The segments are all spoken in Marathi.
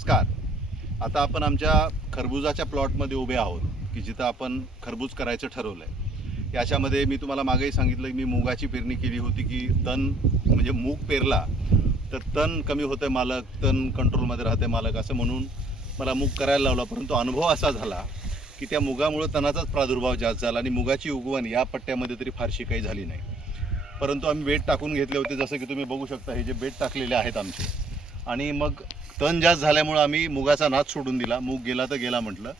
नमस्कार. आता आपण आमच्या खरबुजाच्या प्लॉटमध्ये उभे आहोत की जिथं आपण खरबूज करायचं ठरवलं आहे. याच्यामध्ये मी तुम्हाला मागेही सांगितलं की मी मुगाची पेरणी केली होती की तण म्हणजे मूग पेरला तर तण कमी होतं आहे मालक, तण कंट्रोलमध्ये राहते मालक असं म्हणून मला मूग करायला लावला. परंतु अनुभव असा झाला की त्या मुगामुळे तणाचाच प्रादुर्भाव जास्त झाला आणि मुगाची उगवण या पट्ट्यामध्ये तरी फारशी काही झाली नाही. परंतु आम्ही बेड टाकून घेतले होते, जसं की तुम्ही बघू शकता हे जे बेड टाकलेले आहेत आमचे. आणि मग तण जास्त झाल्यामुळं आम्ही मुगाचा नाद सोडून दिला. मूग गेला तर गेला म्हटलं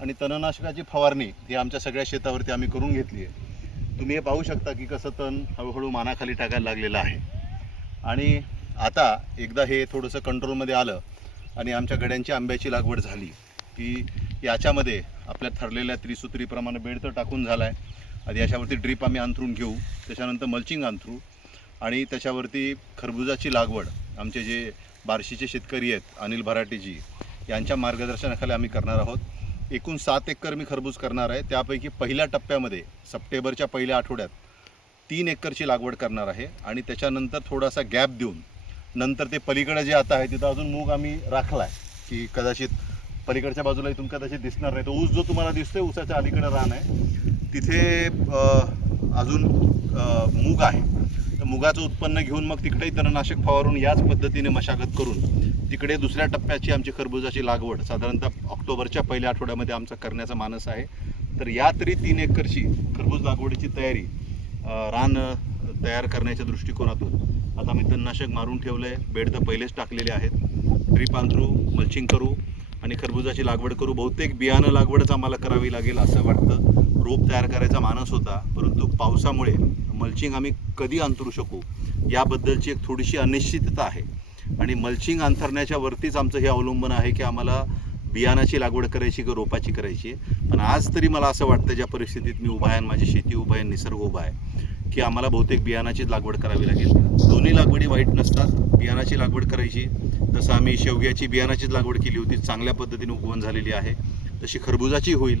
आणि तणनाशकाची फवारणी ही आमच्या सगळ्या शेतावरती आम्ही करून घेतली आहे. तुम्ही हे पाहू शकता की कसं तण हळूहळू मानाखाली टाकायला लागलेलं आहे. आणि आता एकदा हे थोडंसं कंट्रोलमध्ये आलं आणि आमच्या गड्यांची आंब्याची लागवड झाली की याच्यामध्ये आपल्या ठरलेल्या त्रिसूत्रीप्रमाणे बेड तर टाकून झाला आहे. आधी याच्यावरती ड्रीप आम्ही अंथरून घेऊ, त्याच्यानंतर मल्चिंग अंथरू आणि त्याच्यावरती खरबुजाची लागवड आमचे जे बार्शीचे शेतकरी आहेत अनिल भराटेजी यांच्या मार्गदर्शनाखाली आम्ही करणार आहोत. एकूण 7 एकर मी खरबूज करणार आहे. त्यापैकी पहिल्या टप्प्यामध्ये सप्टेंबरच्या पहिल्या आठवड्यात 3 एकरची लागवड करणार आहे आणि त्याच्यानंतर थोडासा गॅप देऊन नंतर ते पलीकडे जे आता आहे तिथं अजून मूग आम्ही राखला आहे की कदाचित पलीकडच्या बाजूला इथून कदाचित दिसणार नाही. तो ऊस जो तुम्हाला दिसतोय ऊसाच्या अलीकडे रान आहे तिथे अजून मूग आहे. तर मुगाचं उत्पन्न घेऊन मग तिकडेही तणनाशक फवारून याच पद्धतीने मशागत करून तिकडे दुसऱ्या टप्प्याची आमची खरबुजाची लागवड साधारणतः ऑक्टोबरच्या पहिल्या आठवड्यामध्ये आमचा करण्याचा मानस आहे. तर या तरी 3 एकरची खरबूज लागवडीची तयारी रान तयार करण्याच्या दृष्टिकोनातून आता आम्ही तणनाशक मारून ठेवलं आहे. बेड तर पहिलेच टाकलेले आहेत. ड्रीप अंथरू, मल्चिंग करू आणि खरबुजाची लागवड करू. बहुतेक बियाणं लागवडच आम्हाला करावी लागेल असं वाटतं. रोप तयार करायचा मानस होता, परंतु पावसामुळे मल्चिंग आम्ही कधी अंतरू शकू याबद्दलची एक थोडीशी अनिश्चितता आहे. आणि मल्चिंग अंथरण्याच्या वरतीच आमचं हे अवलंबन आहे की आम्हाला बियाणाची लागवड करायची की रोपाची करायची. पण आज तरी मला असं वाटतं ज्या परिस्थितीत मी उभा आहे, माझी शेती उभा आहे, निसर्ग उभा आहे, की आम्हाला बहुतेक बियाणाचीच लागवड करावी लागेल. दोन्ही लागवडी वाईट नसतात. बियाणाची लागवड करायची, जसं आम्ही शेवग्याची बियाणाचीच लागवड केली होती, चांगल्या पद्धतीने उगवण झालेली आहे, तशी खरबुजाची होईल.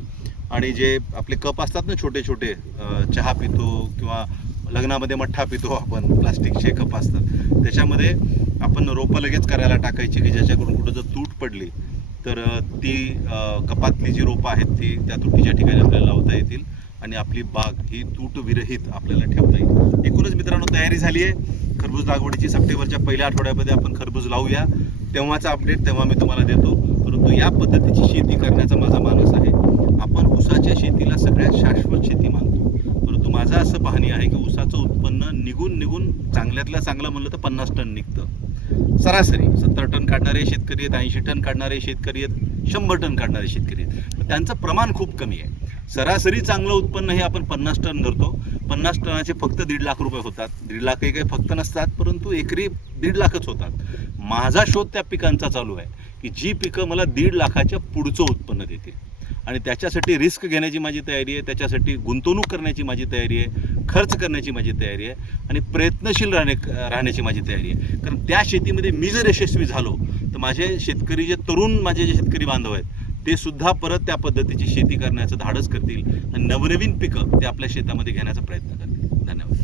आणि जे आपले कप असतात ना छोटे छोटे, चहा पितो किंवा लग्नामध्ये मठ्ठा पितो आपण, प्लास्टिकचे कप असतात, त्याच्यामध्ये आपण रोपं लगेच करायला टाकायची की ज्याच्याकडून कुठं जर तूट पडली तर ती कपातली जी रोपं आहेत ती त्या तुटीच्या ठिकाणी आपल्याला लावता येतील आणि आपली बाग ही तूट विरहित आपल्याला ठेवता येईल. एकूणच मित्रांनो तयारी झाली आहे खरबूज लागवडीची. सप्टेंबरच्या पहिल्या आठवड्यामध्ये आपण खरबूज लावूया. तेव्हाचा अपडेट तेव्हा मी तुम्हाला देतो. परंतु या पद्धतीची शेती करण्याचा माझा मानस आहे. आपण ऊसाच्या शेतीला सगळ्यात शाश्वत शेती मानतो, परंतु माझं असं पाहणी आहे की ऊसाचं उत्पन्न निघून चांगल्यातल्या चांगलं म्हणलं तर 50 टन निघतं. सरासरी 70 टन काढणारे शेतकरी आहेत, 80 टन काढणारे शेतकरी आहेत, 100 टन काढणारे शेतकरी आहेत. तर त्यांचं प्रमाण खूप कमी आहे. सरासरी चांगलं उत्पन्न हे आपण 50 टन धरतो. 50 टनाचे फक्त 1.5 लाख रुपये होतात. 1.5 लाखही काही फक्त नसतात, परंतु एकरी 1.5 लाखच होतात. माझा शोध त्या पिकांचा चालू आहे की जी पिकं मला 1.5 लाखाच्या पुढचं उत्पन्न देतील. आणि त्याच्यासाठी रिस्क घेण्याची माझी तयारी आहे, त्याच्यासाठी गुंतवणूक करण्याची माझी तयारी आहे, खर्च करण्याची माझी तयारी आहे आणि प्रयत्नशील राहण्याची माझी तयारी आहे. कारण त्या शेतीमध्ये मी जर यशस्वी झालो तर माझे शेतकरी, जे तरुण माझे जे शेतकरी बांधव आहेत ते सुद्धा परत त्या पद्धतीची शेती करण्याचं धाडस करतील आणि नवनवीन पिकं ते आपल्या शेतामध्ये घेण्याचा प्रयत्न करतील. धन्यवाद.